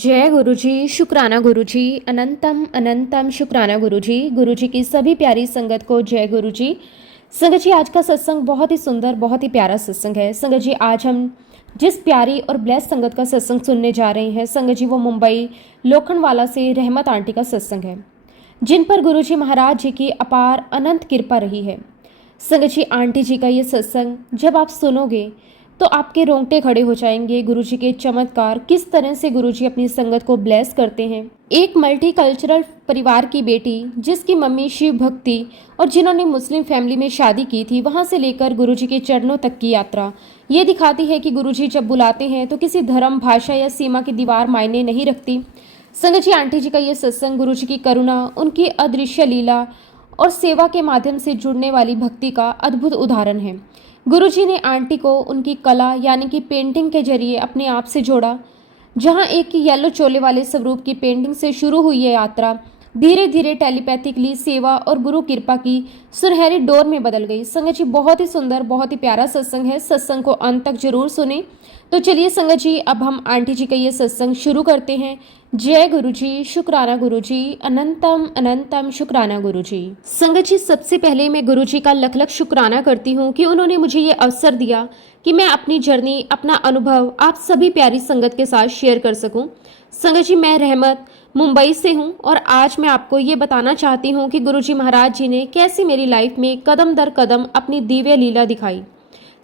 जय गुरुजी, शुक्राना गुरुजी, अनंतम अनंतम शुक्राना गुरुजी। गुरुजी की सभी प्यारी संगत को जय गुरुजी। संगत जी, आज का सत्संग बहुत ही सुंदर, बहुत ही प्यारा सत्संग है। संगत जी, आज हम जिस प्यारी और ब्लेस संगत का सत्संग सुनने जा रहे हैं, संगत जी, वो मुंबई लोखंडवाला से रहमत आंटी का सत्संग है, जिन पर गुरुजी महाराज जी की अपार अनंत कृपा रही है। संगत जी, आंटी जी का ये सत्संग जब आप सुनोगे तो आपके रोंगटे खड़े हो जाएंगे। गुरुजी के चमत्कार, किस तरह से गुरुजी अपनी संगत को ब्लेस करते हैं। एक मल्टी कल्चरल परिवार की बेटी, जिसकी मम्मी शिव भक्ति और जिन्होंने मुस्लिम फैमिली में शादी की थी, वहां से लेकर गुरुजी के चरणों तक की यात्रा ये दिखाती है कि गुरुजी जब बुलाते हैं तो किसी धर्म, भाषा या सीमा की दीवार मायने नहीं रखती। संगत जी, आंटी जी का ये सत्संग गुरुजी की करुणा, उनकी अदृश्य लीला और सेवा के माध्यम से जुड़ने वाली भक्ति का अद्भुत उदाहरण है। गुरुजी ने आंटी को उनकी कला यानी कि पेंटिंग के जरिए अपने आप से जोड़ा। जहां एक येलो चोले वाले स्वरूप की पेंटिंग से शुरू हुई है यात्रा, धीरे धीरे टेलीपैथिकली सेवा और गुरु कृपा की सुनहरी डोर में बदल गई। संगत जी, बहुत ही सुंदर, बहुत ही प्यारा सत्संग है। सत्संग को अंत तक जरूर सुने। तो चलिए संगत जी, अब हम आंटी जी का ये सत्संग शुरू करते हैं। जय गुरुजी, शुक्राना गुरुजी, अनंतम अनंतम शुक्राना गुरुजी। संगत जी, सबसे पहले मैं गुरुजी का लख लख शुक्राना करती हूँ कि उन्होंने मुझे ये अवसर दिया कि मैं अपनी जर्नी, अपना अनुभव आप सभी प्यारी संगत के साथ शेयर कर सकूं। संगत जी, मैं रहमत मुंबई से हूं और आज मैं आपको ये बताना चाहती हूं कि गुरुजी महाराज जी ने कैसे मेरी लाइफ में कदम दर कदम अपनी दिव्य लीला दिखाई।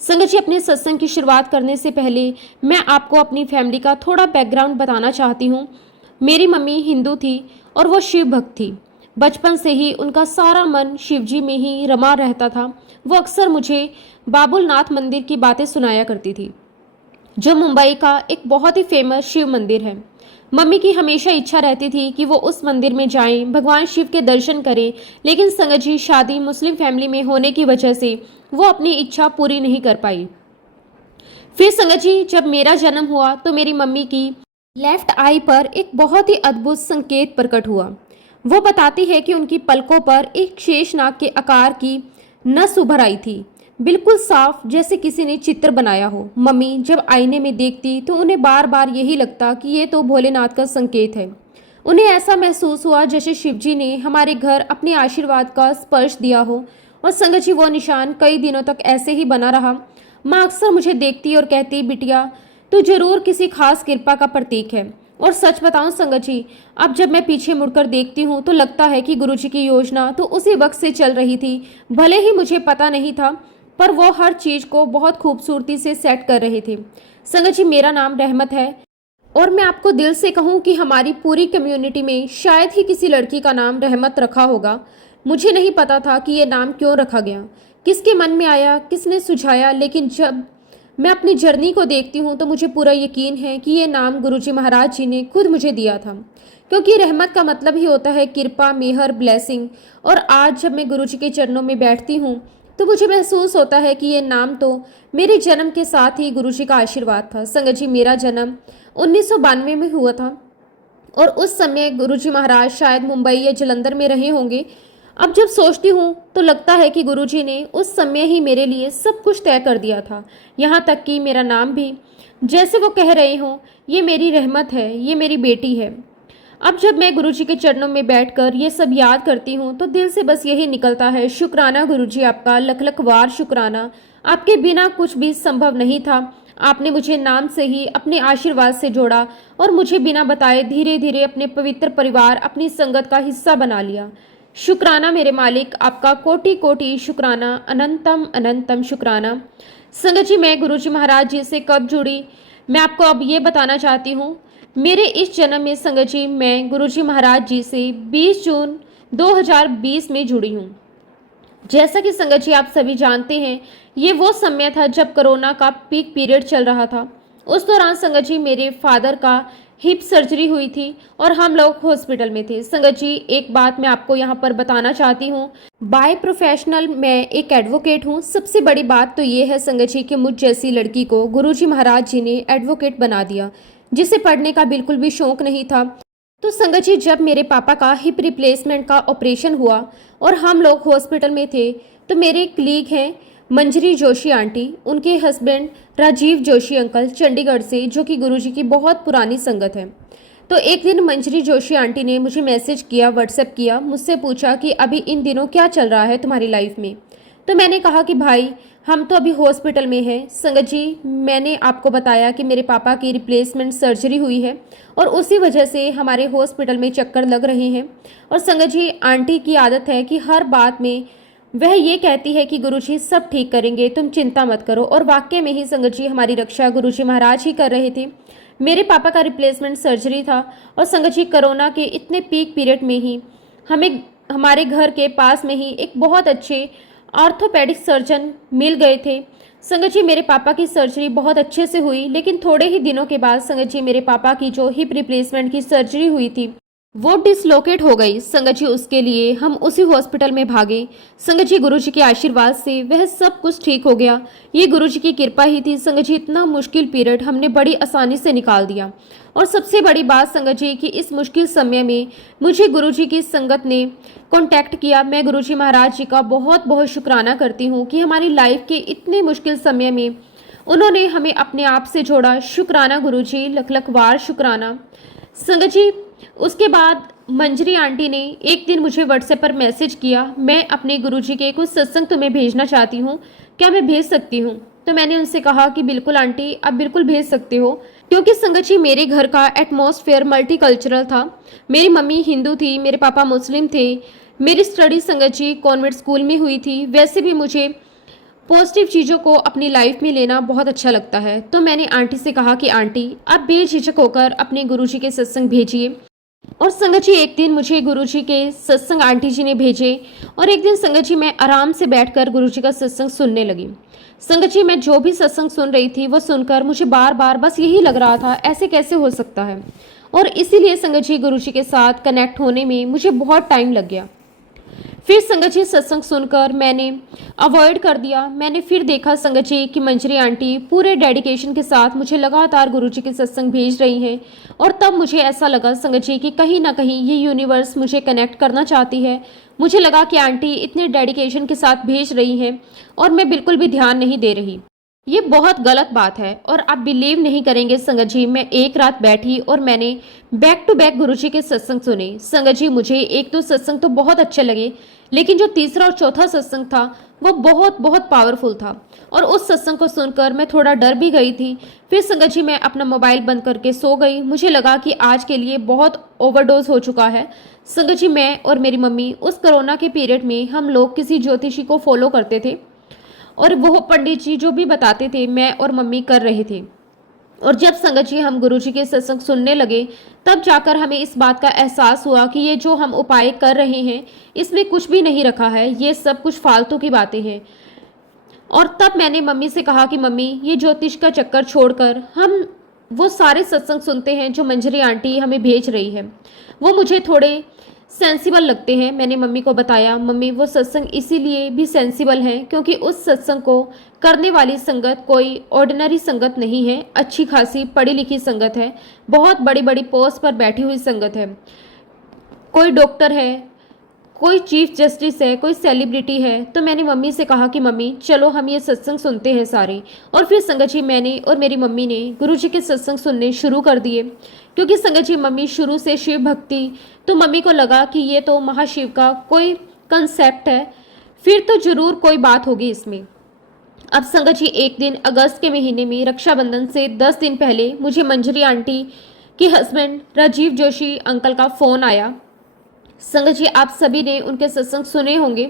संगत जी, अपने सत्संग की शुरुआत करने से पहले मैं आपको अपनी फैमिली का थोड़ा बैकग्राउंड बताना चाहती हूँ। मेरी मम्मी हिंदू थी और वो शिव भक्त थी। बचपन से ही उनका सारा मन शिवजी में ही रमा रहता था। वो अक्सर मुझे बाबुलनाथ मंदिर की बातें सुनाया करती थी, जो मुंबई का एक बहुत ही फेमस शिव मंदिर है। मम्मी की हमेशा इच्छा रहती थी कि वो उस मंदिर में जाएं, भगवान शिव के दर्शन करें, लेकिन संगत जी, शादी मुस्लिम फैमिली में होने की वजह से वो अपनी इच्छा पूरी नहीं कर पाई। फिर संगत जी, जब मेरा जन्म हुआ तो मेरी मम्मी की लेफ्ट आई पर एक बहुत ही अद्भुत संकेत प्रकट हुआ। वो बताती है कि उनकी पलकों पर एक शेषनाग के आकार की नस उभर आई थी, बिल्कुल साफ, जैसे किसी ने चित्र बनाया हो। मम्मी जब आईने में देखती तो उन्हें बार बार यही लगता कि ये तो भोलेनाथ का संकेत है। उन्हें ऐसा महसूस हुआ जैसे शिवजी ने हमारे घर अपने आशीर्वाद का स्पर्श दिया हो। और संगत जी, वो निशान कई दिनों तक ऐसे ही बना रहा। माँ अक्सर मुझे देखती और कहती, बिटिया तू जरूर किसी खास कृपा का प्रतीक है। और सच बताऊं संगत जी, अब जब मैं पीछे मुड़कर देखती हूँ तो लगता है कि गुरुजी की योजना तो उसी वक्त से चल रही थी। भले ही मुझे पता नहीं था, पर वो हर चीज को बहुत खूबसूरती से सेट कर रहे थे। संगत जी, मेरा नाम रहमत है और मैं आपको दिल से कहूँ कि हमारी पूरी कम्युनिटी में शायद ही किसी लड़की का नाम रहमत रखा होगा। मुझे नहीं पता था कि ये नाम क्यों रखा गया, किसके मन में आया, किसने सुझाया, लेकिन जब मैं अपनी जर्नी को देखती हूँ तो मुझे पूरा यकीन है कि ये नाम गुरुजी महाराज जी ने खुद मुझे दिया था, क्योंकि रहमत का मतलब ही होता है कृपा, मेहर, ब्लेसिंग। और आज जब मैं गुरुजी के चरणों में बैठती हूँ तो मुझे महसूस होता है कि ये नाम तो मेरे जन्म के साथ ही गुरुजी का आशीर्वाद था। संगत जी, मेरा जन्म 1992 में हुआ था और उस समय गुरुजी महाराज शायद मुंबई या जलंधर में रहे होंगे। अब जब सोचती हूँ तो लगता है कि गुरुजी ने उस समय ही मेरे लिए सब कुछ तय कर दिया था, यहाँ तक कि मेरा नाम भी। जैसे वो कह रहे हों, ये मेरी रहमत है, ये मेरी बेटी है। अब जब मैं गुरुजी के चरणों में बैठकर ये सब याद करती हूँ तो दिल से बस यही निकलता है, शुक्राना गुरुजी, आपका लख लख वार शुक्राना। आपके बिना कुछ भी संभव नहीं था। आपने मुझे नाम से ही अपने आशीर्वाद से जोड़ा और मुझे बिना बताए धीरे धीरे अपने पवित्र परिवार, अपनी संगत का हिस्सा बना लिया। शुक्राना मेरे मालिक, आपका कोटि कोटि शुक्राना, अनंतम अनंतम शुक्राना। संगत जी, मैं गुरुजी महाराज जी से कब जुड़ी, मैं आपको अब ये बताना चाहती हूँ। मेरे इस जन्म में संगत जी, मैं गुरुजी महाराज जी से 20 जून 2020 में जुड़ी हूँ। जैसा कि संगत जी आप सभी जानते हैं, ये वो समय था जब कोरोना का पीक पीरियड चल रहा था। उस दौरान संगत जी, मेरे फादर का हिप सर्जरी हुई थी और हम लोग हॉस्पिटल में थे। संगत जी, एक बात मैं आपको यहाँ पर बताना चाहती हूँ। बाय प्रोफेशनल मैं एक एडवोकेट हूँ। सबसे बड़ी बात तो ये है संगत जी कि मुझ जैसी लड़की को गुरुजी महाराज जी ने एडवोकेट बना दिया, जिसे पढ़ने का बिल्कुल भी शौक नहीं था। तो संगत जी, जब मेरे पापा का हिप रिप्लेसमेंट का ऑपरेशन हुआ और हम लोग हॉस्पिटल में थे, तो मेरे कलीग हैं मंजरी जोशी आंटी, उनके हस्बैंड राजीव जोशी अंकल चंडीगढ़ से, जो कि गुरुजी की बहुत पुरानी संगत है। तो एक दिन मंजरी जोशी आंटी ने मुझे मैसेज किया, व्हाट्सएप किया, मुझसे पूछा कि अभी इन दिनों क्या चल रहा है तुम्हारी लाइफ में। तो मैंने कहा कि भाई हम तो अभी हॉस्पिटल में हैं। संगत जी, मैंने आपको बताया कि मेरे पापा की रिप्लेसमेंट सर्जरी हुई है और उसी वजह से हमारे हॉस्पिटल में चक्कर लग रहे हैं। और संगत जी, आंटी की आदत है कि हर बात में वह ये कहती है कि गुरुजी सब ठीक करेंगे, तुम चिंता मत करो। और वाकई में ही संगत जी, हमारी रक्षा गुरुजी महाराज ही कर रहे थे। मेरे पापा का रिप्लेसमेंट सर्जरी था और संगत जी, कोरोना के इतने पीक पीरियड में ही हमें हमारे घर के पास में ही एक बहुत अच्छे ऑर्थोपेडिक सर्जन मिल गए थे। संगत जी, मेरे पापा की सर्जरी बहुत अच्छे से हुई, लेकिन थोड़े ही दिनों के बाद संगत जी, मेरे पापा की जो हिप रिप्लेसमेंट की सर्जरी हुई थी वो डिसलोकेट हो गई। संगत जी, उसके लिए हम उसी हॉस्पिटल में भागे। संगत जी, गुरुजी के आशीर्वाद से वह सब कुछ ठीक हो गया। ये गुरुजी की कृपा ही थी। संगत जी, इतना मुश्किल पीरियड हमने बड़ी आसानी से निकाल दिया। और सबसे बड़ी बात संगत जी कि इस मुश्किल समय में मुझे गुरुजी की संगत ने कांटेक्ट किया। मैं गुरुजी महाराज जी का बहुत बहुत शुक्राना करती हूँ कि हमारी लाइफ के इतने मुश्किल समय में उन्होंने हमें अपने आप से जोड़ा। शुक्राना गुरुजी, लख लख वार शुक्राना। संगत जी, उसके बाद मंजरी आंटी ने एक दिन मुझे व्हाट्सएप पर मैसेज किया, मैं अपने गुरुजी के कुछ सत्संग तुम्हें भेजना चाहती हूँ, क्या मैं भेज सकती हूँ? तो मैंने उनसे कहा कि बिल्कुल आंटी, आप बिल्कुल भेज सकते हो। क्योंकि संगत जी, मेरे घर का एटमॉस्फेयर मल्टीकल्चरल था। मेरी मम्मी हिंदू थी, मेरे पापा मुस्लिम थे। मेरी स्टडी संगत जी कॉन्वेंट स्कूल में हुई थी। वैसे भी मुझे पॉजिटिव चीज़ों को अपनी लाइफ में लेना बहुत अच्छा लगता है। तो मैंने आंटी से कहा कि आंटी, आप बेझिझक होकर अपने गुरुजी के सत्संग भेजिए। और संगत जी, एक दिन मुझे गुरुजी के सत्संग आंटी जी ने भेजे और एक दिन संगत जी मैं आराम से बैठकर गुरुजी का सत्संग सुनने लगी। संगत जी, मैं जो भी सत्संग सुन रही थी वो सुनकर मुझे बार बार बस यही लग रहा था, ऐसे कैसे हो सकता है। और इसीलिए संगत जी, गुरुजी के साथ कनेक्ट होने में मुझे बहुत टाइम लग गया। फिर संगत जी, सत्संग सुनकर मैंने अवॉइड कर दिया। मैंने फिर देखा संगत जी कि मंजरी आंटी पूरे डेडिकेशन के साथ मुझे लगातार गुरुजी के सत्संग भेज रही हैं। और तब मुझे ऐसा लगा संगत जी कि कहीं ना कहीं ये यूनिवर्स मुझे कनेक्ट करना चाहती है। मुझे लगा कि आंटी इतने डेडिकेशन के साथ भेज रही हैं और मैं बिल्कुल भी ध्यान नहीं दे रही। ये बहुत गलत बात है। और आप बिलीव नहीं करेंगे संगत जी, मैं एक रात बैठी और मैंने बैक टू बैक गुरुजी के सत्संग सुने। संगत जी, मुझे एक दो सत्संग तो बहुत अच्छे लगे, लेकिन जो तीसरा और चौथा सत्संग था वो बहुत बहुत पावरफुल था। और उस सत्संग को सुनकर मैं थोड़ा डर भी गई थी। फिर संगत जी, मैं अपना मोबाइल बंद करके सो गई। मुझे लगा कि आज के लिए बहुत ओवरडोज हो चुका है। संगत जी, मैं और मेरी मम्मी उस कोरोना के पीरियड में हम लोग किसी ज्योतिषी को फॉलो करते थे और वो पंडित जी जो भी बताते थे मैं और मम्मी कर रहे थे। और जब संगत जी हम गुरुजी के सत्संग सुनने लगे तब जाकर हमें इस बात का एहसास हुआ कि ये जो हम उपाय कर रहे हैं इसमें कुछ भी नहीं रखा है, ये सब कुछ फालतू की बातें हैं। और तब मैंने मम्मी से कहा कि मम्मी, ये ज्योतिष का चक्कर छोड़कर हम वो सारे सत्संग सुनते हैं जो मंजरी आंटी हमें भेज रही है, वो मुझे थोड़े सेंसिबल लगते हैं। मैंने मम्मी को बताया, मम्मी वो सत्संग इसीलिए भी सेंसिबल हैं क्योंकि उस सत्संग को करने वाली संगत कोई ऑर्डिनरी संगत नहीं है, अच्छी खासी पढ़ी लिखी संगत है, बहुत बड़ी बड़ी पोस्ट पर बैठी हुई संगत है। कोई डॉक्टर है, कोई चीफ जस्टिस है, कोई सेलिब्रिटी है। तो मैंने मम्मी से कहा कि मम्मी चलो हम ये सत्संग सुनते हैं सारे। और फिर संगत जी, मैंने और मेरी मम्मी ने गुरुजी के सत्संग सुनने शुरू कर दिए। क्योंकि संगत जी, मम्मी शुरू से शिव भक्ति, तो मम्मी को लगा कि ये तो महाशिव का कोई कंसेप्ट है, फिर तो जरूर कोई बात होगी इसमें। अब संगत जी, एक दिन अगस्त के महीने में रक्षाबंधन से 10 दिन पहले मुझे मंजरी आंटी के हस्बैंड राजीव जोशी अंकल का फ़ोन आया। संगत जी, आप सभी ने उनके सत्संग सुने होंगे।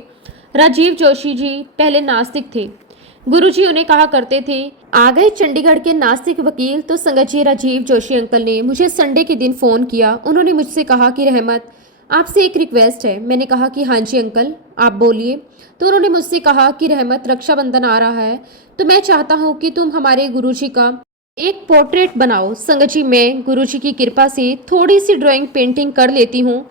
राजीव जोशी जी पहले नास्तिक थे। गुरुजी उन्हें कहा करते थे, आ गए चंडीगढ़ के नास्तिक वकील। तो संगत जी, राजीव जोशी अंकल ने मुझे संडे के दिन फ़ोन किया। उन्होंने मुझसे कहा कि रहमत, आपसे एक रिक्वेस्ट है। मैंने कहा कि हाँ जी अंकल, आप बोलिए। तो उन्होंने मुझसे कहा कि रहमत, रक्षाबंधन आ रहा है तो मैं चाहता हूँ कि तुम हमारे गुरुजी का एक पोर्ट्रेट बनाओ। संगत जी, मैं गुरुजी की कृपा से थोड़ी सी ड्राइंग पेंटिंग कर लेती हूँ,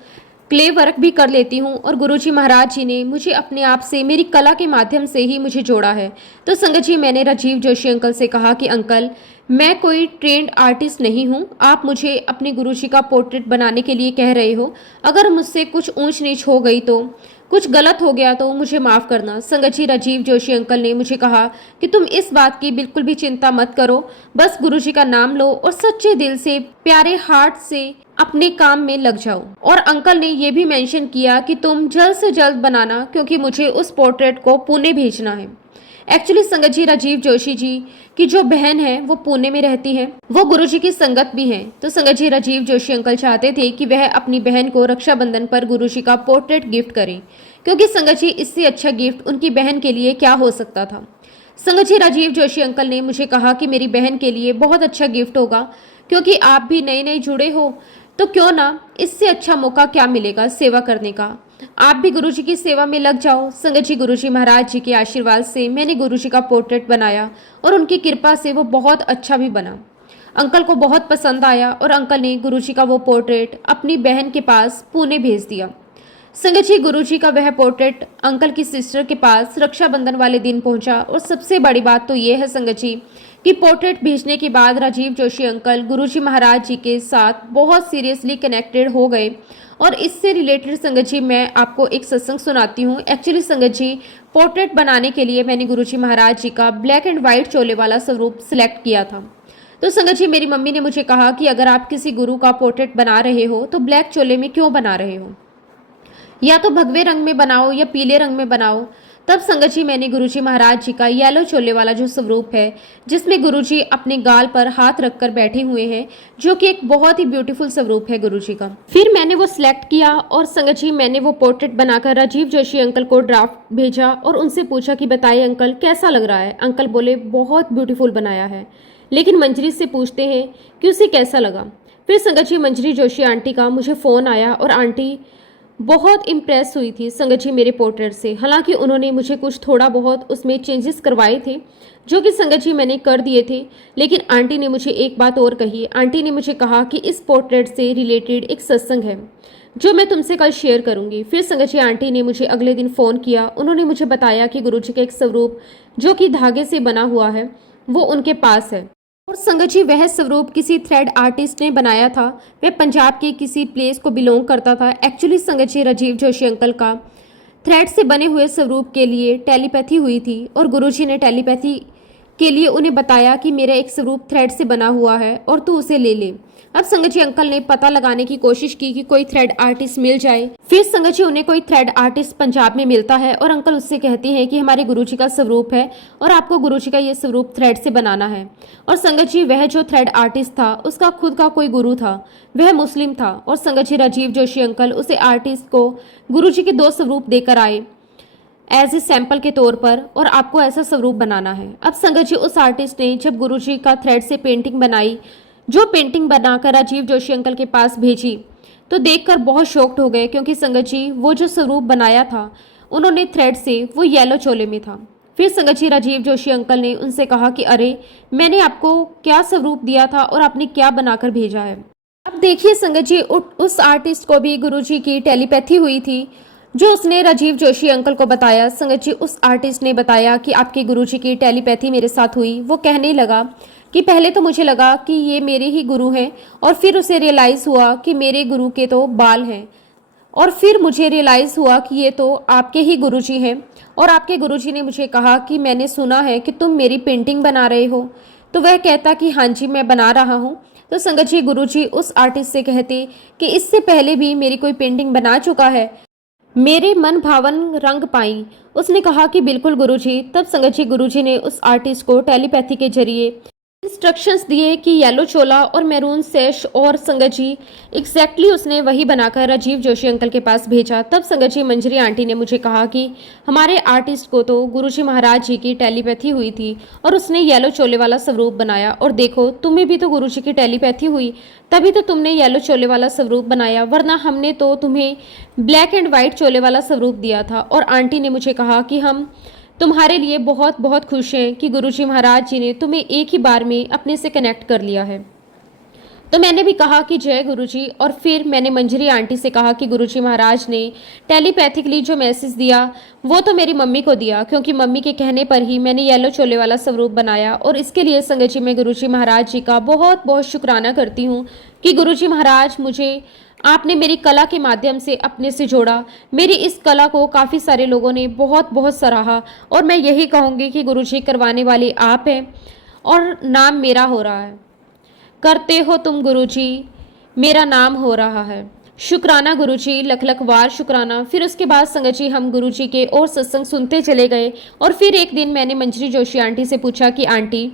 क्ले वर्क भी कर लेती हूँ और गुरुजी महाराज जी ने मुझे अपने आप से मेरी कला के माध्यम से ही मुझे जोड़ा है। तो संगत जी, मैंने राजीव जोशी अंकल से कहा कि अंकल, मैं कोई ट्रेंड आर्टिस्ट नहीं हूँ, आप मुझे अपने गुरुजी का पोर्ट्रेट बनाने के लिए कह रहे हो। अगर मुझसे कुछ ऊंच नीच हो गई तो, कुछ गलत हो गया तो मुझे माफ़ करना। संगत जी, राजीव जोशी अंकल ने मुझे कहा कि तुम इस बात की बिल्कुल भी चिंता मत करो, बस गुरुजी का नाम लो और सच्चे दिल से, प्यारे हार्ट से अपने काम में लग जाओ। और अंकल ने ये भी मेंशन किया कि तुम जल्द से जल्द बनाना, क्योंकि मुझे उस पोर्ट्रेट को पुणे भेजना है। एक्चुअली संगत जी, राजीव जोशी जी की जो बहन है वो पुणे में रहती है, वो गुरुजी की संगत भी है। तो संगत जी, राजीव जोशी अंकल चाहते थे कि वह अपनी बहन को रक्षाबंधन पर गुरुजी का पोर्ट्रेट गिफ्ट करें, क्योंकि संगत जी इससे अच्छा गिफ्ट उनकी बहन के लिए क्या हो सकता था। संगत जी, राजीव जोशी अंकल ने मुझे कहा कि मेरी बहन के लिए बहुत अच्छा गिफ्ट होगा, क्योंकि आप भी नए नए जुड़े हो, तो क्यों ना, इससे अच्छा मौका क्या मिलेगा सेवा करने का। आप भी गुरुजी की सेवा में लग जाओ। संगत जी, गुरुजी महाराज जी के आशीर्वाद से मैंने गुरुजी का पोर्ट्रेट बनाया और उनकी कृपा से वो बहुत अच्छा भी बना। अंकल को बहुत पसंद आया और अंकल ने गुरुजी का वो पोर्ट्रेट अपनी बहन के पास पुणे भेज दिया। संगत जी, गुरुजी का वह पोर्ट्रेट अंकल की सिस्टर के पास रक्षाबंधन वाले दिन पहुंचा। और सबसे बड़ी बात तो ये है संगत जी कि पोर्ट्रेट भेजने के बाद राजीव जोशी अंकल गुरुजी महाराज जी के साथ बहुत सीरियसली कनेक्टेड हो गए। और इससे रिलेटेड संगत जी मैं आपको एक सत्संग सुनाती हूँ। एक्चुअली संगत जी, पोर्ट्रेट बनाने के लिए मैंने गुरुजी महाराज जी का ब्लैक एंड व्हाइट चोले वाला स्वरूप सिलेक्ट किया था। तो संगत जी, मेरी मम्मी ने मुझे कहा कि अगर आप किसी गुरु का पोर्ट्रेट बना रहे हो तो ब्लैक चोले में क्यों बना रहे हो, या तो भगवे रंग में बनाओ या पीले रंग में बनाओ। तब संगत जी, मैंने गुरुजी महाराज जी का येलो चोले वाला जो स्वरूप है, जिसमें गुरुजी अपने गाल पर हाथ रखकर बैठे हुए हैं, जो कि एक बहुत ही ब्यूटीफुल स्वरूप है गुरुजी का, फिर मैंने वो सिलेक्ट किया। और संगत जी, मैंने वो पोर्ट्रेट बनाकर राजीव जोशी अंकल को ड्राफ्ट भेजा और उनसे पूछा कि बताइए अंकल कैसा लग रहा है। अंकल बोले बहुत ब्यूटीफुल बनाया है, लेकिन मंजरी से पूछते हैं कि उसे कैसा लगा। फिर संगत जी, मंजरी जोशी आंटी का मुझे फ़ोन आया और आंटी बहुत इम्प्रेस हुई थी संगत जी मेरे पोर्ट्रेट से। हालांकि उन्होंने मुझे कुछ थोड़ा बहुत उसमें चेंजेस करवाए थे, जो कि संगत जी मैंने कर दिए थे। लेकिन आंटी ने मुझे एक बात और कही। आंटी ने मुझे कहा कि इस पोर्ट्रेट से रिलेटेड एक सत्संग है जो मैं तुमसे कल शेयर करूंगी। फिर संगत जी, आंटी ने मुझे अगले दिन फ़ोन किया। उन्होंने मुझे बताया कि गुरुजी का एक स्वरूप जो कि धागे से बना हुआ है वो उनके पास है। और संगत जी, वह स्वरूप किसी थ्रेड आर्टिस्ट ने बनाया था। वह पंजाब के किसी प्लेस को बिलोंग करता था। एक्चुअली संगत जी, राजीव जोशी अंकल का थ्रेड से बने हुए स्वरूप के लिए टेलीपैथी हुई थी और गुरुजी ने टेलीपैथी के लिए उन्हें बताया कि मेरा एक स्वरूप थ्रेड से बना हुआ है और तू उसे ले ले। अब संगत जी, अंकल ने पता लगाने की कोशिश की कि कोई थ्रेड आर्टिस्ट मिल जाए। फिर संगत जी, उन्हें कोई थ्रेड आर्टिस्ट पंजाब में मिलता है और अंकल उससे कहते हैं कि हमारे गुरुजी का स्वरूप है और आपको गुरुजी का ये स्वरूप थ्रेड से बनाना है। और संगत जी, वह जो थ्रेड आर्टिस्ट था उसका खुद का कोई गुरु था, वह मुस्लिम था। और संगत जी, राजीव जोशी अंकल उसे आर्टिस्ट को गुरुजी के 2 स्वरूप देकर आए एज ए सैंपल के तौर पर, और आपको ऐसा स्वरूप बनाना है। अब संगत जी, उस आर्टिस्ट ने जब गुरुजी का थ्रेड से पेंटिंग बनाई, जो पेंटिंग बनाकर राजीव जोशी अंकल के पास भेजी, तो देखकर बहुत शॉक्ड हो गए, क्योंकि संगत जी वो जो स्वरूप बनाया था उन्होंने थ्रेड से, वो येलो चोले में था। फिर संगत जी, राजीव जोशी अंकल ने उनसे कहा कि अरे मैंने आपको क्या स्वरूप दिया था और आपने क्या बनाकर भेजा है। अब देखिए संगत जी, उस आर्टिस्ट को भी गुरुजी की टेलीपैथी हुई थी, जो उसने राजीव जोशी अंकल को बताया। संगत जी, उस आर्टिस्ट ने बताया कि आपके गुरुजी की टेलीपैथी मेरे साथ हुई। वो कहने लगा कि पहले तो मुझे लगा कि ये मेरे ही गुरु हैं, और फिर उसे रियलाइज़ हुआ कि मेरे गुरु के तो बाल हैं, और फिर मुझे रियलाइज़ हुआ कि ये तो आपके ही गुरुजी हैं। और आपके गुरुजी ने मुझे कहा कि मैंने सुना है कि तुम मेरी पेंटिंग बना रहे हो। तो वह कहता कि हाँ जी, मैं बना रहा हूँ। तो संगत जी, गुरुजी उस आर्टिस्ट से कहते कि इससे पहले भी मेरी कोई पेंटिंग बना चुका है, मेरे मन भावन रंग पाई। उसने कहा कि बिल्कुल गुरुजी। तब संगत जी, गुरुजी ने उस आर्टिस्ट को टेलीपैथी के जरिए इंस्ट्रक्शंस दिए कि येलो चोला और मैरून सैश, और संगत जी एग्जैक्टली उसने वही बनाकर राजीव जोशी अंकल के पास भेजा। तब संगत जी, मंजरी आंटी ने मुझे कहा कि हमारे आर्टिस्ट को तो गुरुजी महाराज जी की टेलीपैथी हुई थी और उसने येलो चोले वाला स्वरूप बनाया, और देखो तुम्हें भी तो गुरुजी की टेलीपैथी हुई, तभी तो तुमने येलो चोले वाला स्वरूप बनाया, वरना हमने तो तुम्हें ब्लैक एंड व्हाइट चोले वाला स्वरूप दिया था। और आंटी ने मुझे कहा कि हम तुम्हारे लिए बहुत बहुत खुश हैं कि गुरुजी महाराज जी ने तुम्हें एक ही बार में अपने से कनेक्ट कर लिया है। तो मैंने भी कहा कि जय गुरुजी। और फिर मैंने मंजरी आंटी से कहा कि गुरुजी महाराज ने टेलीपैथिकली जो मैसेज दिया वो तो मेरी मम्मी को दिया, क्योंकि मम्मी के कहने पर ही मैंने येलो चोले वाला स्वरूप बनाया। और इसके लिए संगत जी, मैं गुरुजी महाराज जी का बहुत बहुत शुक्राना करती हूँ कि गुरुजी महाराज, मुझे आपने मेरी कला के माध्यम से अपने से जोड़ा। मेरी इस कला को काफ़ी सारे लोगों ने बहुत बहुत सराहा, और मैं यही कहूँगी कि गुरुजी करवाने वाले आप हैं और नाम मेरा हो रहा है। करते हो तुम गुरुजी, मेरा नाम हो रहा है। शुक्राना गुरुजी, लख लख वार शुक्राना। फिर उसके बाद संगत जी हम गुरुजी के और सत्संग सुनते चले गए। और फिर एक दिन मैंने मंजरी जोशी आंटी से पूछा कि आंटी,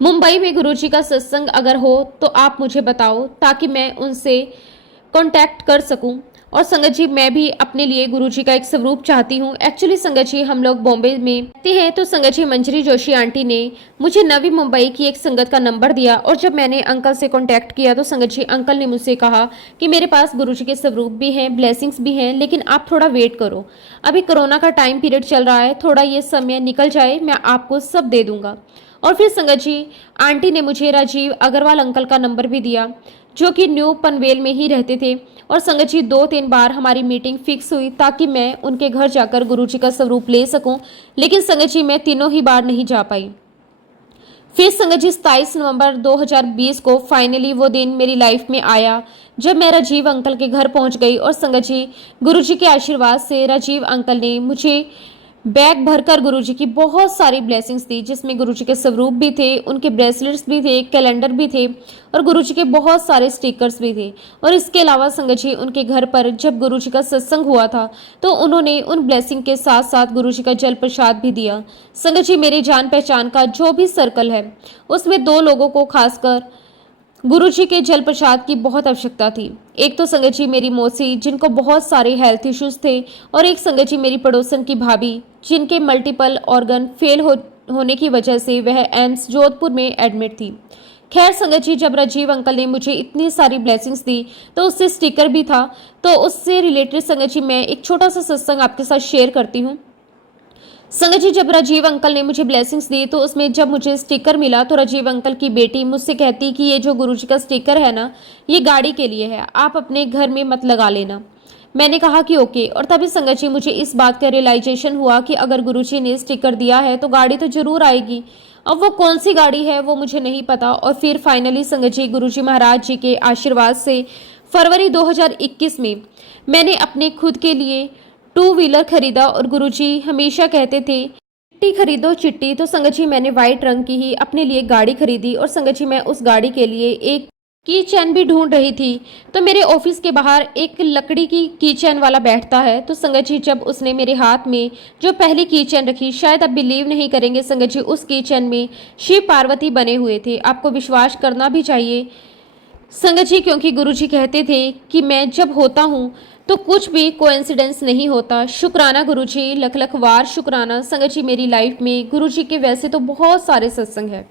मुंबई में गुरुजी का सत्संग अगर हो तो आप मुझे बताओ ताकि मैं उनसे कांटेक्ट कर सकूं। और संगत जी मैं भी अपने लिए गुरुजी का एक स्वरूप चाहती हूँ। एक्चुअली संगत जी हम लोग बॉम्बे में रहते हैं, तो संगत जी मंजरी जोशी आंटी ने मुझे नवी मुंबई की एक संगत का नंबर दिया। और जब मैंने अंकल से कांटेक्ट किया तो संगत जी अंकल ने मुझसे कहा कि मेरे पास गुरुजी के स्वरूप भी हैं, ब्लेसिंग्स भी हैं, लेकिन आप थोड़ा वेट करो, अभी कोरोना का टाइम पीरियड चल रहा है, थोड़ा ये समय निकल जाए, मैं आपको सब दे दूंगा। और फिर संगत जी आंटी ने मुझे राजीव अग्रवाल अंकल का नंबर भी दिया, जो कि न्यू पनवेल में ही रहते थे। और संगत जी 2-3 बार हमारी मीटिंग फिक्स हुई ताकि मैं उनके घर जाकर गुरुजी का स्वरूप ले सकूं, लेकिन संगत जी मैं तीनों ही बार नहीं जा पाई। फिर संगत जी 27 नवंबर 2020 को फाइनली वो दिन मेरी लाइफ में आया जब मैं राजीव अंकल के घर पहुंच गई। और संगत जी गुरुजी के आशीर्वाद से राजीव अंकल ने मुझे बैग भरकर गुरुजी की बहुत सारी ब्लेसिंग्स दी, जिसमें गुरुजी के स्वरूप भी थे, उनके ब्रेसलेट्स भी थे, कैलेंडर भी थे और गुरुजी के बहुत सारे स्टिकर्स भी थे। और इसके अलावा संगत जी उनके घर पर जब गुरुजी का सत्संग हुआ था तो उन्होंने उन ब्लेसिंग के साथ साथ गुरुजी का जल प्रसाद भी दिया। संगत जी मेरी जान पहचान का जो भी सर्कल है उसमें 2 लोगों को खासकर गुरुजी के जल प्रसाद की बहुत आवश्यकता थी। एक तो संगत जी मेरी मौसी जिनको बहुत सारे हेल्थ इश्यूज थे, और एक संगत जी मेरी पड़ोसन की भाभी जिनके मल्टीपल ऑर्गन फेल होने की वजह से वह एम्स जोधपुर में एडमिट थी। खैर संगत जी जब राजीव अंकल ने मुझे इतनी सारी ब्लेसिंग्स दी तो उससे स्टिकर भी था, तो उससे रिलेटेड संगत जी मैं एक छोटा सा सत्संग आपके साथ शेयर करती हूँ। संगत जी जब राजीव अंकल ने मुझे ब्लेसिंग्स दी तो उसमें जब मुझे स्टिकर मिला तो राजीव अंकल की बेटी मुझसे कहती कि ये जो गुरुजी का स्टिकर है ना, ये गाड़ी के लिए है, आप अपने घर में मत लगा लेना। मैंने कहा कि ओके। और तभी संगत जी मुझे इस बात का रियलाइजेशन हुआ कि अगर गुरुजी ने स्टिकर दिया है तो गाड़ी तो जरूर आएगी। अब वो कौन सी गाड़ी है वो मुझे नहीं पता। और फिर फाइनली संगत जी गुरुजी महाराज जी के आशीर्वाद से फरवरी 2021 में मैंने अपने खुद के लिए 2 व्हीलर खरीदा। और गुरुजी हमेशा कहते थे चिट्टी खरीदो चिट्टी, तो संगत जी मैंने व्हाइट रंग की ही अपने लिए गाड़ी खरीदी। और संगत जी मैं उस गाड़ी के लिए एक की चैन भी ढूंढ रही थी, तो मेरे ऑफिस के बाहर एक लकड़ी की चैन वाला बैठता है। तो संगत जी जब उसने मेरे हाथ में जो पहली की चैन रखी, शायद आप बिलीव नहीं करेंगे संगत जी उस की चैन में शिव पार्वती बने हुए थे। आपको विश्वास करना भी चाहिए संगत जी, क्योंकि गुरुजी कहते थे कि मैं जब होता हूँ तो कुछ भी कोइंसिडेंस नहीं होता। शुक्राना गुरुजी, लख लख वार शुक्राना। संगत जी मेरी लाइफ में गुरुजी के वैसे तो बहुत सारे सत्संग हैं,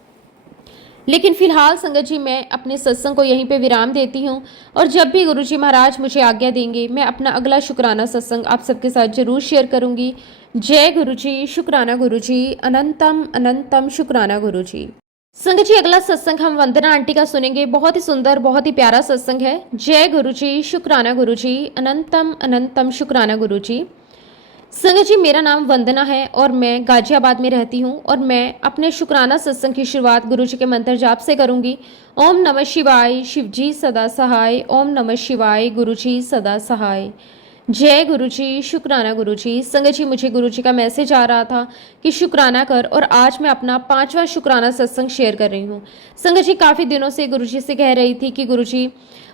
लेकिन फिलहाल संगत जी मैं अपने सत्संग को यहीं पे विराम देती हूँ। और जब भी गुरुजी महाराज मुझे आज्ञा देंगे मैं अपना अगला शुक्राना सत्संग आप सबके साथ जरूर शेयर करूँगी। जय गुरुजी, शुक्राना गुरुजी, अनंतम अनंतम शुक्राना गुरुजी। संगत जी अगला सत्संग हम वंदना आंटी का सुनेंगे। बहुत ही सुंदर, बहुत ही प्यारा सत्संग है। जय गुरुजी, शुक्राना गुरुजी, अनंतम अनंतम शुक्राना गुरुजी। संगत जी मेरा नाम वंदना है और मैं गाजियाबाद में रहती हूँ। और मैं अपने शुक्राना सत्संग की शुरुआत गुरुजी के मंत्र जाप से करूँगी। ओम नमः शिवाय, शिवजी सदा सहाय। ओम नमः शिवाय, गुरुजी सदा सहाय। जय गुरुजी, शुक्राना गुरुजी। संगत जी मुझे गुरुजी का मैसेज आ रहा था कि शुक्राना कर, और आज मैं अपना 5वां शुक्राना सत्संग शेयर कर रही हूँ। संगत जी काफ़ी दिनों से गुरुजी से कह रही थी कि गुरुजी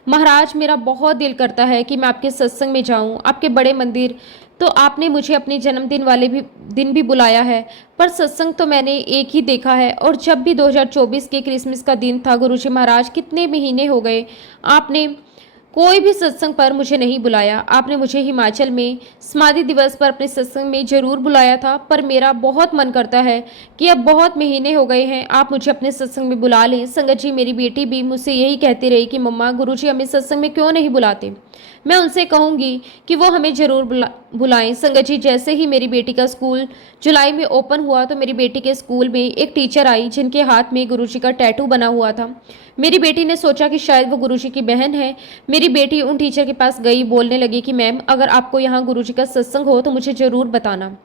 महाराज मेरा बहुत दिल करता है कि मैं आपके सत्संग में जाऊँ, आपके बड़े मंदिर। तो आपने मुझे अपने जन्मदिन वाले दिन भी बुलाया है, पर सत्संग तो मैंने एक ही देखा है। और जब भी 2024 के क्रिसमस का दिन था गुरुजी महाराज, कितने महीने हो गए आपने कोई भी सत्संग पर मुझे नहीं बुलाया। आपने मुझे हिमाचल में समाधि दिवस पर अपने सत्संग में जरूर बुलाया था, पर मेरा बहुत मन करता है कि अब बहुत महीने हो गए हैं, आप मुझे अपने सत्संग में बुला लें। संगत जी मेरी बेटी भी मुझसे यही कहती रही कि मम्मा गुरुजी हमें सत्संग में क्यों नहीं बुलाते। मैं उनसे कहूँगी कि वो हमें ज़रूर बुलाएं। संगत जी जैसे ही मेरी बेटी का स्कूल जुलाई में ओपन हुआ तो मेरी बेटी के स्कूल में एक टीचर आई जिनके हाथ में गुरुजी का टैटू बना हुआ था। मेरी बेटी ने सोचा कि शायद वो गुरुजी की बहन है। मेरी बेटी उन टीचर के पास गई, बोलने लगी कि मैम अगर आपको यहाँ गुरुजी का सत्संग हो तो मुझे ज़रूर बताना।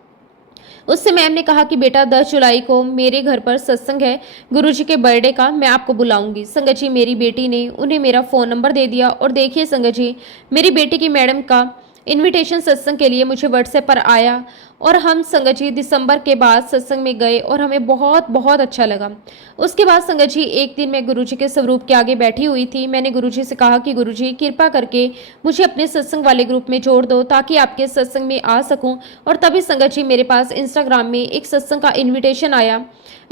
उससे मैम ने कहा कि बेटा 10 जुलाई को मेरे घर पर सत्संग है गुरुजी के बर्थडे का, मैं आपको बुलाऊंगी। संगत जी मेरी बेटी ने उन्हें मेरा फ़ोन नंबर दे दिया। और देखिए संगत जी मेरी बेटी की मैडम का इनविटेशन सत्संग के लिए मुझे व्हाट्सएप पर आया। और हम संगत जी दिसंबर के बाद सत्संग में गए और हमें बहुत बहुत अच्छा लगा। उसके बाद संगत जी एक दिन मैं गुरुजी के स्वरूप के आगे बैठी हुई थी। मैंने गुरुजी से कहा कि गुरुजी कृपा करके मुझे अपने सत्संग वाले ग्रुप में जोड़ दो ताकि आपके सत्संग में आ सकूं। और तभी संगत जी मेरे पास इंस्टाग्राम में एक सत्संग का इन्विटेशन आया,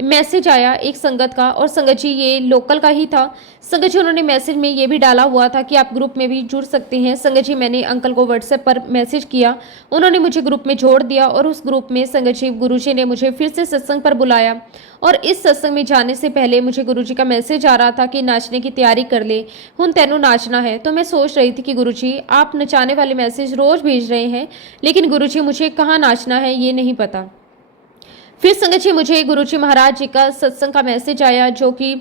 मैसेज आया एक संगत का, और संगत जी ये लोकल का ही था। संगत जी उन्होंने मैसेज में ये भी डाला हुआ था कि आप ग्रुप में भी जुड़ सकते हैं। संगत जी मैंने अंकल को व्हाट्सएप पर मैसेज किया, उन्होंने मुझे ग्रुप में जोड़ दिया और उस ग्रुप में संगत जी गुरुजी ने मुझे फिर से सत्संग पर बुलाया। और इस सत्संग में जाने से पहले मुझे गुरुजी का मैसेज आ रहा था कि नाचने की तैयारी कर ले, हुन तेनू नाचना है। तो मैं सोच रही थी कि गुरुजी आप नचाने वाले मैसेज रोज भेज रहे हैं, लेकिन गुरुजी मुझे कहाँ नाचना है ये नहीं पता। फिर संगत जी मुझे गुरुजी महाराज जी का सत्संग का मैसेज आया जो कि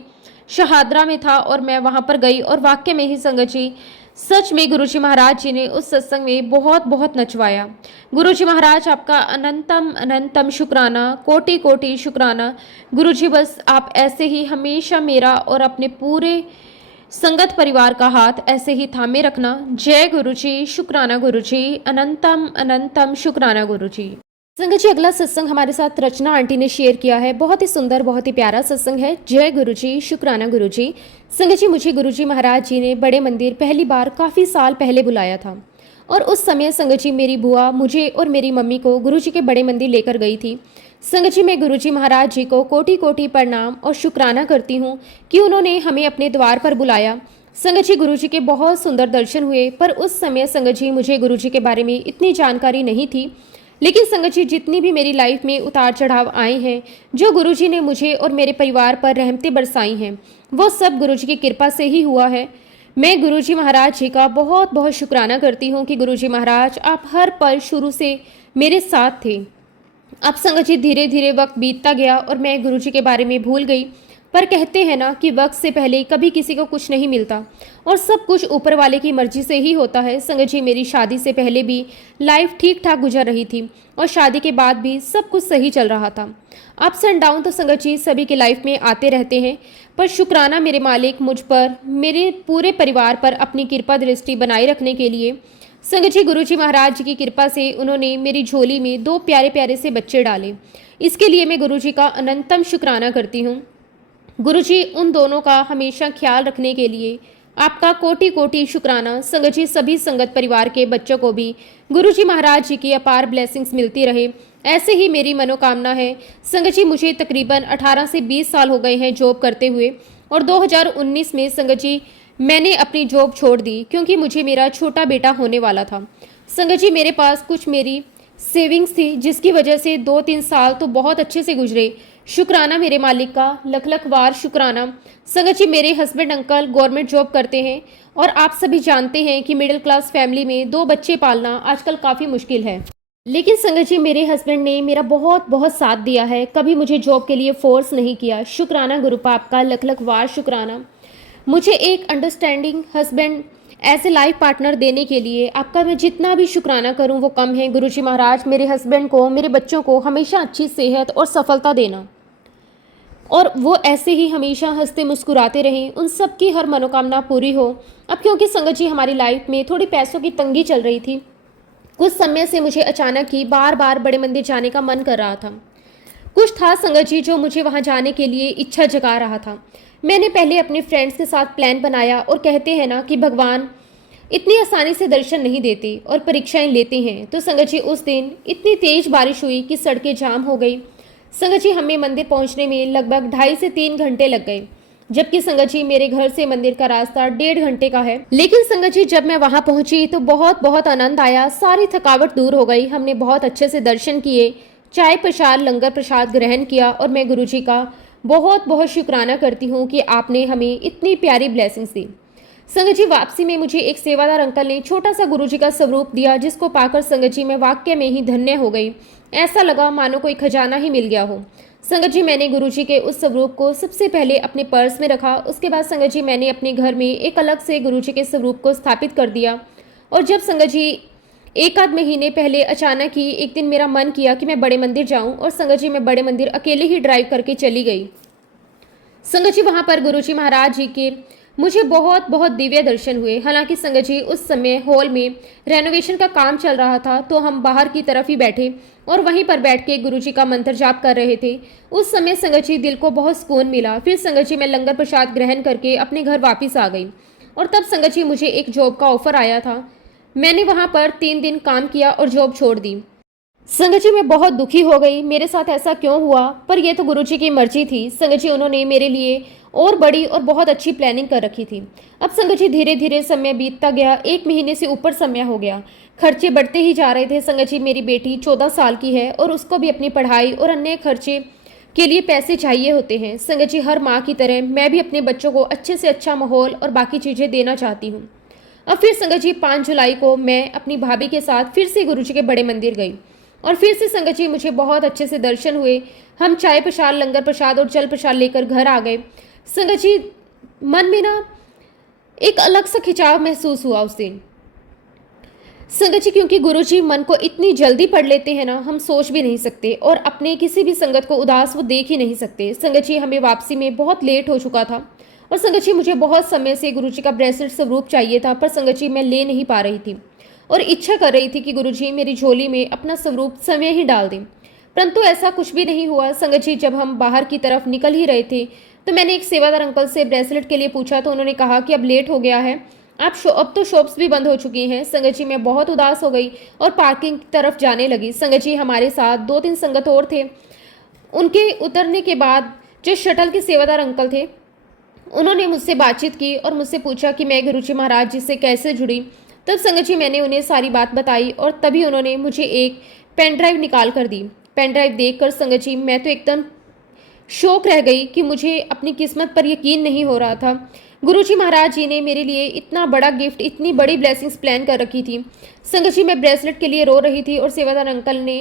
शहादरा में था, और मैं वहां पर गई और वाक्य में ही संगत जी सच में गुरुजी महाराज जी ने उस सत्संग में बहुत बहुत नचवाया। गुरुजी महाराज आपका अनंतम अनंतम शुक्राना, कोटि कोटि शुक्राना। गुरुजी बस आप ऐसे ही हमेशा मेरा और अपने पूरे संगत परिवार का हाथ ऐसे ही थामे रखना। जय गुरुजी, शुक्राना गुरुजी, अनंतम अनंतम शुक्राना गुरुजी। संगत जी अगला सत्संग हमारे साथ रचना आंटी ने शेयर किया है। बहुत ही सुंदर, बहुत ही प्यारा सत्संग है। जय गुरुजी, शुक्राना गुरुजी। संगत जी मुझे गुरुजी महाराज जी ने बड़े मंदिर पहली बार काफ़ी साल पहले बुलाया था, और उस समय संगत जी मेरी बुआ मुझे और मेरी मम्मी को गुरुजी के बड़े मंदिर लेकर गई थी। संगत जी मैं गुरुजी महाराज जी को कोटि कोटि प्रणाम और शुक्राना करती हूँ कि उन्होंने हमें अपने द्वार पर बुलाया। संगत जी गुरुजी के बहुत सुंदर दर्शन हुए, पर उस समय संगत जी मुझे गुरुजी के बारे में इतनी जानकारी नहीं थी। लेकिन संगत जी जितनी भी मेरी लाइफ में उतार चढ़ाव आए हैं, जो गुरुजी ने मुझे और मेरे परिवार पर रहमतें बरसाई हैं, वो सब गुरुजी की कृपा से ही हुआ है। मैं गुरुजी महाराज जी का बहुत बहुत शुक्राना करती हूँ कि गुरुजी महाराज आप हर पल शुरू से मेरे साथ थे। अब संगत जी धीरे धीरे वक्त बीतता गया और मैं गुरुजी के बारे में भूल गई। पर कहते हैं ना कि वक्त से पहले कभी किसी को कुछ नहीं मिलता, और सब कुछ ऊपर वाले की मर्जी से ही होता है। संगत जी मेरी शादी से पहले भी लाइफ ठीक ठाक गुजर रही थी, और शादी के बाद भी सब कुछ सही चल रहा था। अप्स एंड डाउन तो संगत जी सभी की लाइफ में आते रहते हैं, पर शुक्राना मेरे मालिक मुझ पर, मेरे पूरे परिवार पर अपनी कृपा दृष्टि बनाए रखने के लिए। संगत जी गुरुजी महाराज जी की कृपा से उन्होंने मेरी झोली में 2 प्यारे प्यारे से बच्चे डाले। इसके लिए मैं गुरुजी का अनंतम शुक्राना करती हूँ। गुरुजी उन दोनों का हमेशा ख्याल रखने के लिए आपका कोटि कोटि शुक्राना। संगत जी सभी संगत परिवार के बच्चों को भी गुरुजी महाराज जी की अपार ब्लेसिंग्स मिलती रहे, ऐसे ही मेरी मनोकामना है। संगत जी मुझे तकरीबन 18 से 20 साल हो गए हैं जॉब करते हुए, और 2019 में संगत जी मैंने अपनी जॉब छोड़ दी क्योंकि मुझे मेरा छोटा बेटा होने वाला था। संगत जी मेरे पास कुछ मेरी सेविंग्स थी, जिसकी वजह से 2-3 साल तो बहुत अच्छे से गुजरे। शुक्राना मेरे मालिक का, लख लख वार शुक्राना। संगत जी मेरे हस्बैंड अंकल गवर्नमेंट जॉब करते हैं, और आप सभी जानते हैं कि मिडिल क्लास फैमिली में 2 बच्चे पालना आजकल काफ़ी मुश्किल है। लेकिन संगत जी मेरे हस्बैंड ने मेरा बहुत बहुत साथ दिया है, कभी मुझे जॉब के लिए फोर्स नहीं किया। शुक्राना गुरुपाप का, लख लख वार शुक्राना। मुझे एक understanding husband as a life partner देने के लिए आपका मैं जितना भी शुक्राना करूं वो कम है। गुरुजी महाराज मेरे हस्बैंड को, मेरे बच्चों को हमेशा अच्छी सेहत और सफलता देना, और वो ऐसे ही हमेशा हंसते मुस्कुराते रहें, उन सब की हर मनोकामना पूरी हो। अब क्योंकि संगत जी हमारी लाइफ में थोड़ी पैसों की तंगी चल रही थी, कुछ समय से मुझे अचानक ही बार बार बड़े मंदिर जाने का मन कर रहा था। कुछ था संगत जी जो मुझे वहाँ जाने के लिए इच्छा जगा रहा था। मैंने पहले अपने फ्रेंड्स के साथ प्लान बनाया, और कहते हैं ना कि भगवान इतनी आसानी से दर्शन नहीं देते और परीक्षाएं लेते हैं। तो संगत जी उस दिन इतनी तेज बारिश हुई कि सड़कें जाम हो गई। संगत जी हमें मंदिर पहुंचने में लगभग 2.5 से 3 घंटे लग गए, जबकि संगत जी मेरे घर से मंदिर का रास्ता 1.5 घंटे का है। लेकिन संगत जी जब मैं वहां पहुंची तो बहुत बहुत आनंद आया, सारी थकावट दूर हो गई। हमने बहुत अच्छे से दर्शन किए, चाय प्रसाद लंगर प्रसाद ग्रहण किया, और मैं गुरुजी का बहुत बहुत शुक्राना करती हूँ कि आपने हमें इतनी प्यारी ब्लेसिंग्स दी। संगत जी वापसी में मुझे एक सेवादार अंकल ने छोटा सा गुरुजी का स्वरूप दिया, जिसको पाकर संगत जी मैं वाक्य में ही धन्य हो गई। ऐसा लगा मानो कोई खजाना ही मिल गया हो। संगत जी मैंने गुरुजी के उस स्वरूप को सबसे पहले अपने पर्स में रखा। उसके बाद संगत जी मैंने अपने घर में एक अलग से गुरुजी के स्वरूप को स्थापित कर दिया। और जब संगत जी 1 आध महीने पहले अचानक ही एक दिन मेरा मन किया कि मैं बड़े मंदिर जाऊं, और संगत जी मैं बड़े मंदिर अकेले ही ड्राइव करके चली गई। संगत जी वहां पर गुरुजी महाराज जी के मुझे बहुत बहुत दिव्य दर्शन हुए। हालांकि संगत जी उस समय हॉल में रेनोवेशन का काम चल रहा था, तो हम बाहर की तरफ ही बैठे और वहीं पर बैठ के गुरुजी का मंत्र जाप कर रहे थे। उस समय संगत जी दिल को बहुत सुकून मिला। फिर संगत जी मैं लंगर प्रसाद ग्रहण करके अपने घर वापस आ गई और तब संगत जी मुझे एक जॉब का ऑफर आया था। मैंने वहां पर 3 दिन काम किया और जॉब छोड़ दी। संगत जी मैं बहुत दुखी हो गई, मेरे साथ ऐसा क्यों हुआ, पर यह तो गुरुजी की मर्जी थी। संगत जी उन्होंने मेरे लिए और बड़ी और बहुत अच्छी प्लानिंग कर रखी थी। अब संगत जी धीरे धीरे समय बीतता गया, 1 महीने से ऊपर समय हो गया। खर्चे बढ़ते ही जा रहे थे। संगत जी मेरी बेटी 14 साल की है और उसको भी अपनी पढ़ाई और अन्य खर्चे के लिए पैसे चाहिए होते हैं। संगत जी हर माँ की तरह मैं भी अपने बच्चों को अच्छे से अच्छा माहौल और बाकी चीज़ें देना चाहती हूँ। अब फिर संगत जी 5 जुलाई को मैं अपनी भाभी के साथ फिर से गुरुजी के बड़े मंदिर गई और फिर से संगत जी मुझे बहुत अच्छे से दर्शन हुए। हम चाय प्रसाद, लंगर प्रसाद और जल प्रसाद लेकर घर आ गए। संगत जी मन में ना एक अलग सा खिंचाव महसूस हुआ उस दिन। संगत जी क्योंकि गुरुजी मन को इतनी जल्दी पढ़ लेते हैं ना, हम सोच भी नहीं सकते और अपने किसी भी संगत को उदास वो देख ही नहीं सकते। संगत जी हमें वापसी में बहुत लेट हो चुका था और संगत जी मुझे बहुत समय से गुरुजी का ब्रेसलेट स्वरूप चाहिए था, पर संगत जी मैं ले नहीं पा रही थी और इच्छा कर रही थी कि गुरुजी मेरी झोली में अपना स्वरूप समय ही डाल दें, परंतु ऐसा कुछ भी नहीं हुआ। संगत जी जब हम बाहर की तरफ निकल ही रहे थे तो मैंने एक सेवादार अंकल से ब्रेसलेट के लिए पूछा, तो उन्होंने कहा कि अब लेट हो गया है, अब तो शॉप्स भी बंद हो चुकी हैं। संगत जी मैं बहुत उदास हो गई और पार्किंग की तरफ जाने लगी। संगत जी हमारे साथ 2-3 संगत और थे। उनके उतरने के बाद जो शटल के सेवादार अंकल थे उन्होंने मुझसे बातचीत की और मुझसे पूछा कि मैं गुरुजी महाराज जी से कैसे जुड़ी। तब संगत जी मैंने उन्हें सारी बात बताई और तभी उन्होंने मुझे एक पेन ड्राइव निकाल कर दी। पेन ड्राइव देखकर संगत जी मैं तो एकदम शौक रह गई कि मुझे अपनी किस्मत पर यकीन नहीं हो रहा था। गुरुजी महाराज जी ने मेरे लिए इतना बड़ा गिफ्ट, इतनी बड़ी ब्लेसिंग्स प्लान कर रखी थी। संगत जी मैं ब्रेसलेट के लिए रो रही थी और सेवादार अंकल ने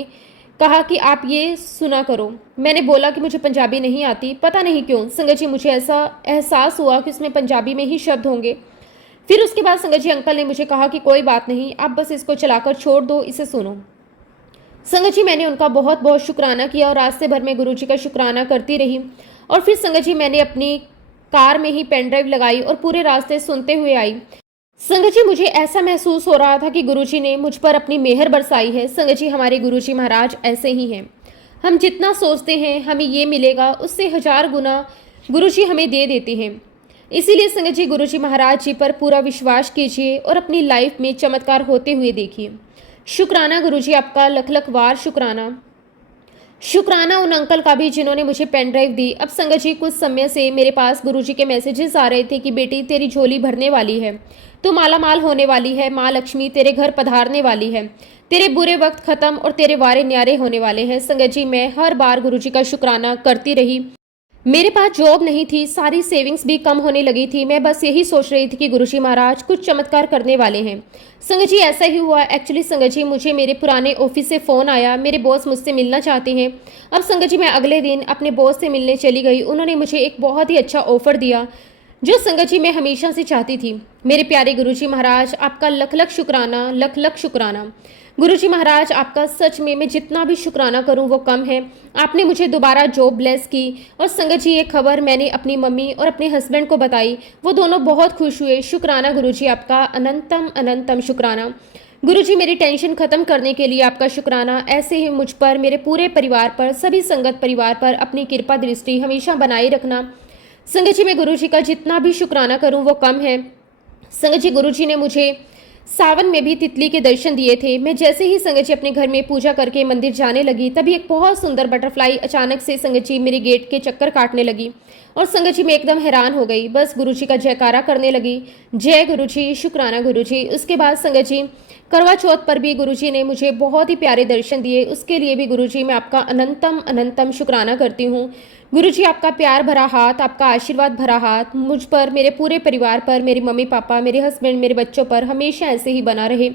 कहा कि आप ये सुना करो। मैंने बोला कि मुझे पंजाबी नहीं आती, पता नहीं क्यों संगत जी मुझे ऐसा एहसास हुआ कि उसमें पंजाबी में ही शब्द होंगे। फिर उसके बाद संगत जी अंकल ने मुझे कहा कि कोई बात नहीं, आप बस इसको चलाकर छोड़ दो, इसे सुनो। संगत जी मैंने उनका बहुत बहुत शुक्राना किया और रास्ते भर में गुरुजी का शुक्राना करती रही और फिर संगत जी मैंने अपनी कार में ही पेन ड्राइव लगाई और पूरे रास्ते सुनते हुए आई। संगत जी मुझे ऐसा महसूस हो रहा था कि गुरुजी ने मुझ पर अपनी मेहर बरसाई है। संगत जी हमारे गुरुजी महाराज ऐसे ही हैं। हम जितना सोचते हैं हमें ये मिलेगा, उससे 1000 गुना गुरुजी हमें दे देते हैं। इसीलिए संगत जी गुरुजी महाराज जी पर पूरा विश्वास कीजिए और अपनी लाइफ में चमत्कार होते हुए देखिए। शुक्राना गुरुजी आपका, लख लख वार शुक्राना। शुक्राना उन अंकल का भी जिन्होंने मुझे पेन ड्राइव दी। अब संगत जी कुछ समय से मेरे पास गुरुजी के मैसेजेस आ रहे थे कि बेटी तेरी झोली भरने वाली है, तू मालामाल होने वाली है, माँ लक्ष्मी तेरे घर पधारने वाली है, तेरे बुरे वक्त खत्म और तेरे वारे न्यारे होने वाले हैं। संगत जी मैं हर बार गुरुजी का शुक्राना करती रही। मेरे पास जॉब नहीं थी, सारी सेविंग्स भी कम होने लगी थी। मैं बस यही सोच रही थी कि गुरुजी महाराज कुछ चमत्कार करने वाले हैं। संगत जी ऐसा ही हुआ। एक्चुअली संगत जी मुझे मेरे पुराने ऑफिस से फ़ोन आया, मेरे बॉस मुझसे मिलना चाहते हैं। अब संगत जी मैं अगले दिन अपने बॉस से मिलने चली गई। उन्होंने मुझे एक बहुत ही अच्छा ऑफर दिया जो संगत जी मैं हमेशा से चाहती थी। मेरे प्यारे गुरुजी महाराज आपका लख लख शुक्राना, लख लख शुक्राना। गुरुजी महाराज आपका सच में मैं जितना भी शुक्राना करूं वो कम है। आपने मुझे दोबारा जॉब ब्लेस की और संगत जी ये खबर मैंने अपनी मम्मी और अपने हस्बैंड को बताई, वो दोनों बहुत खुश हुए। शुक्राना गुरुजी आपका, अनंतम अनंतम शुक्राना। गुरुजी मेरी टेंशन खत्म करने के लिए आपका शुक्राना। ऐसे ही मुझ पर, मेरे पूरे परिवार पर, सभी संगत परिवार पर अपनी कृपा दृष्टि हमेशा बनाए रखना। संगत जी मैं गुरुजी का जितना भी शुक्राना करूं वो कम है। संगत जी गुरुजी ने मुझे सावन में भी तितली के दर्शन दिए थे। मैं जैसे ही संगत जी अपने घर में पूजा करके मंदिर जाने लगी तभी एक बहुत सुंदर बटरफ्लाई अचानक से संगत जी मेरे गेट के चक्कर काटने लगी और संगत जी मैं एकदम हैरान हो गई। बस गुरुजी का जयकारा करने लगी, जय गुरुजी, शुक्राना गुरुजी। उसके बाद संगत जी करवा चौथ पर भी गुरुजी ने मुझे बहुत ही प्यारे दर्शन दिए, उसके लिए भी गुरुजी मैं आपका अनंतम अनंतम शुक्राना करती हूँ। गुरुजी आपका प्यार भरा हाथ, आपका आशीर्वाद भरा हाथ मुझ पर, मेरे पूरे परिवार पर, मेरे मम्मी पापा, मेरे हस्बैंड, मेरे बच्चों पर हमेशा ऐसे ही बना रहे।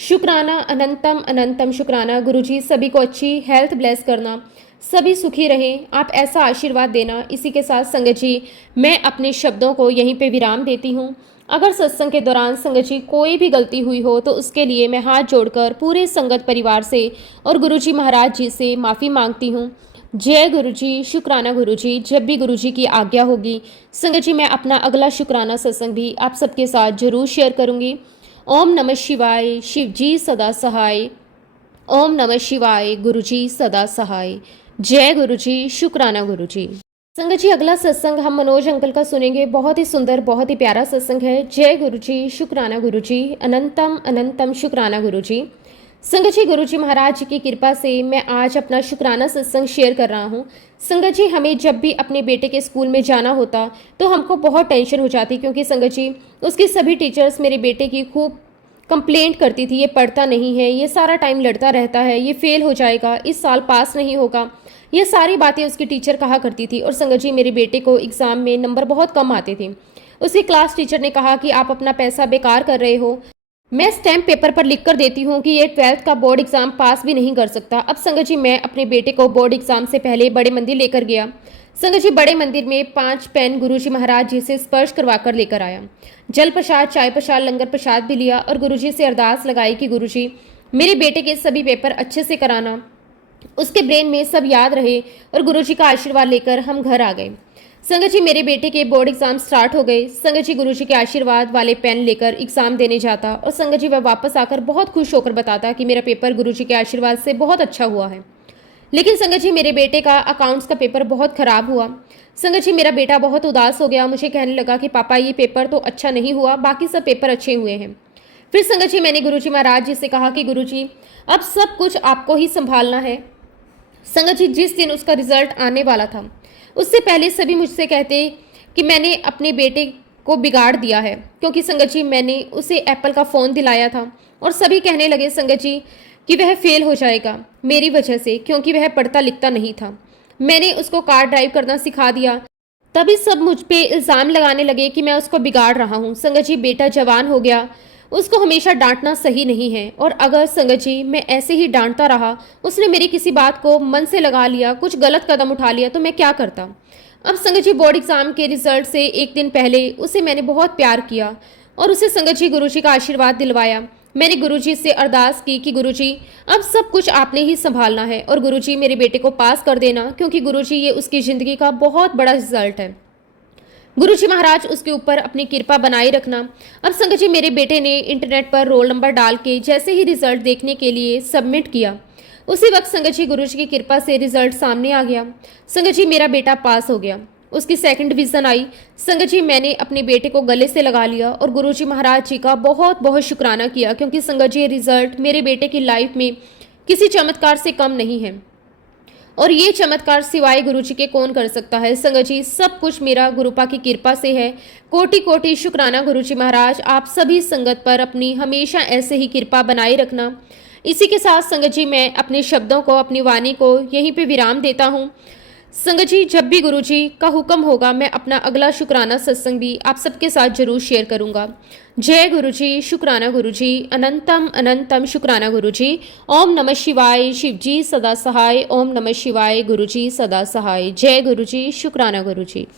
शुक्राना, अनंतम अनंतम शुक्राना। गुरुजी सभी को अच्छी हेल्थ ब्लेस करना, सभी सुखी रहें, आप ऐसा आशीर्वाद देना। इसी के साथ संगत जी मैं अपने शब्दों को यहीं पे विराम देती हूँ। अगर सत्संग के दौरान संगत जी कोई भी गलती हुई हो तो उसके लिए मैं हाथ जोड़कर पूरे संगत परिवार से और गुरुजी महाराज जी से माफ़ी मांगती हूँ। जय गुरु जी, शुक्राना गुरु जी। जब भी गुरु जी की आज्ञा होगी संगत जी मैं अपना अगला शुक्राना सत्संग भी आप सबके साथ जरूर शेयर करूंगी। ओम नमः शिवाय, शिव जी सदा सहाय। ओम नमः शिवाय, गुरु जी सदा सहाय। जय गुरु जी, शुक्राना गुरु जी। संगत जी अगला सत्संग हम मनोज अंकल का सुनेंगे। बहुत ही सुंदर, बहुत ही प्यारा सत्संग है। जय गुरु जी, शुक्राना गुरु जी। अनंतम अनंतम शुक्राना गुरु जी। संगत जी गुरु जी महाराज जी की कृपा से मैं आज अपना शुक्राना सत्संग शेयर कर रहा हूँ। संगत जी हमें जब भी अपने बेटे के स्कूल में जाना होता तो हमको बहुत टेंशन हो जाती, क्योंकि संगत जी उसकी सभी टीचर्स मेरे बेटे की खूब कंप्लेंट करती थी, ये पढ़ता नहीं है, ये सारा टाइम लड़ता रहता है, ये फेल हो जाएगा, इस साल पास नहीं होगा। ये सारी बातें उसकी टीचर कहा करती थी। और संगत जी मेरे बेटे को एग्ज़ाम में नंबर बहुत कम आते थे। उसकी क्लास टीचर ने कहा कि आप अपना पैसा बेकार कर रहे हो, मैं स्टैम्प पेपर पर लिख कर देती हूँ कि ये 12th का बोर्ड एग्जाम पास भी नहीं कर सकता। अब संगत जी मैं अपने बेटे को बोर्ड एग्जाम से पहले बड़े मंदिर लेकर गया। संगत जी बड़े मंदिर में 5 पेन गुरु जी महाराज जी से स्पर्श करवा कर लेकर आया। जल प्रसाद, चाय प्रसाद, लंगर प्रसाद भी लिया और गुरु जी से अरदास लगाई कि गुरु जी मेरे बेटे के सभी पेपर अच्छे से कराना, उसके ब्रेन में सब याद रहे। और गुरु जी का आशीर्वाद लेकर हम घर आ गए। संगत जी मेरे बेटे के बोर्ड एग्जाम स्टार्ट हो गए। संगत जी गुरु जी के आशीर्वाद वाले पेन लेकर एग्जाम देने जाता और संगत जी वह वापस आकर बहुत खुश होकर बताता कि मेरा पेपर गुरु जी के आशीर्वाद से बहुत अच्छा हुआ है। लेकिन संगत जी मेरे बेटे का अकाउंट्स का पेपर बहुत खराब हुआ। संगत जी मेरा बेटा बहुत उदास हो गया, मुझे कहने लगा कि पापा ये पेपर तो अच्छा नहीं हुआ, बाकी सब पेपर अच्छे हुए हैं। फिर संगत जी मैंने गुरु जी महाराज जी से कहा कि गुरु जी अब सब कुछ आपको ही संभालना है। संगत जी जिस दिन उसका रिजल्ट आने वाला था उससे पहले सभी मुझसे कहते कि मैंने अपने बेटे को बिगाड़ दिया है, क्योंकि संगत जी मैंने उसे एप्पल का फ़ोन दिलाया था और सभी कहने लगे संगत जी कि वह फेल हो जाएगा मेरी वजह से, क्योंकि वह पढ़ता लिखता नहीं था। मैंने उसको कार ड्राइव करना सिखा दिया, तभी सब मुझ पे इल्ज़ाम लगाने लगे कि मैं उसको बिगाड़ रहा हूँ। संगत जी बेटा जवान हो गया, उसको हमेशा डांटना सही नहीं है। और अगर संगत जी मैं ऐसे ही डांटता रहा, उसने मेरी किसी बात को मन से लगा लिया, कुछ गलत कदम उठा लिया, तो मैं क्या करता। अब संगत जी बोर्ड एग्जाम के रिजल्ट से एक दिन पहले उसे मैंने बहुत प्यार किया और उसे संगत जी गुरु जी का आशीर्वाद दिलवाया। मैंने गुरु जी से अरदास की कि गुरु जी अब सब कुछ आपने ही संभालना है और गुरु जी मेरे बेटे को पास कर देना, क्योंकि गुरु जी ये उसकी ज़िंदगी का बहुत बड़ा रिजल्ट है। गुरु जी महाराज उसके ऊपर अपनी कृपा बनाए रखना। अब संगत जी मेरे बेटे ने इंटरनेट पर रोल नंबर डाल के जैसे ही रिजल्ट देखने के लिए सबमिट किया, उसी वक्त संगत जी गुरु जी की कृपा से रिजल्ट सामने आ गया। संगत जी मेरा बेटा पास हो गया, उसकी 2nd डिवीज़न आई। संगत जी मैंने अपने बेटे को गले से लगा लिया और गुरु जी महाराज जी का बहुत बहुत शुक्राना किया, क्योंकि संगत जी ये रिजल्ट मेरे बेटे की लाइफ में किसी चमत्कार से कम नहीं है और ये चमत्कार सिवाय गुरु जी के कौन कर सकता है। संगत जी सब कुछ मेरा गुरुपा की कृपा से है। कोटि कोटि शुक्राना गुरु जी महाराज, आप सभी संगत पर अपनी हमेशा ऐसे ही कृपा बनाए रखना। इसी के साथ संगत जी मैं अपने शब्दों को, अपनी वाणी को यहीं पे विराम देता हूँ। संगत जी जब भी गुरु जी का हुक्म होगा मैं अपना अगला शुक्राना सत्संग भी आप सबके साथ जरूर शेयर करूंगा। जय गुरु जी, शुक्राना गुरु जी। अनंतम अनंतम शुक्राना गुरु जी। ओम नमः शिवाय, शिव जी सदा सहाय। ओम नमः शिवाय, गुरु जी सदा सहाय। जय गुरु जी, शुक्राना गुरु जी।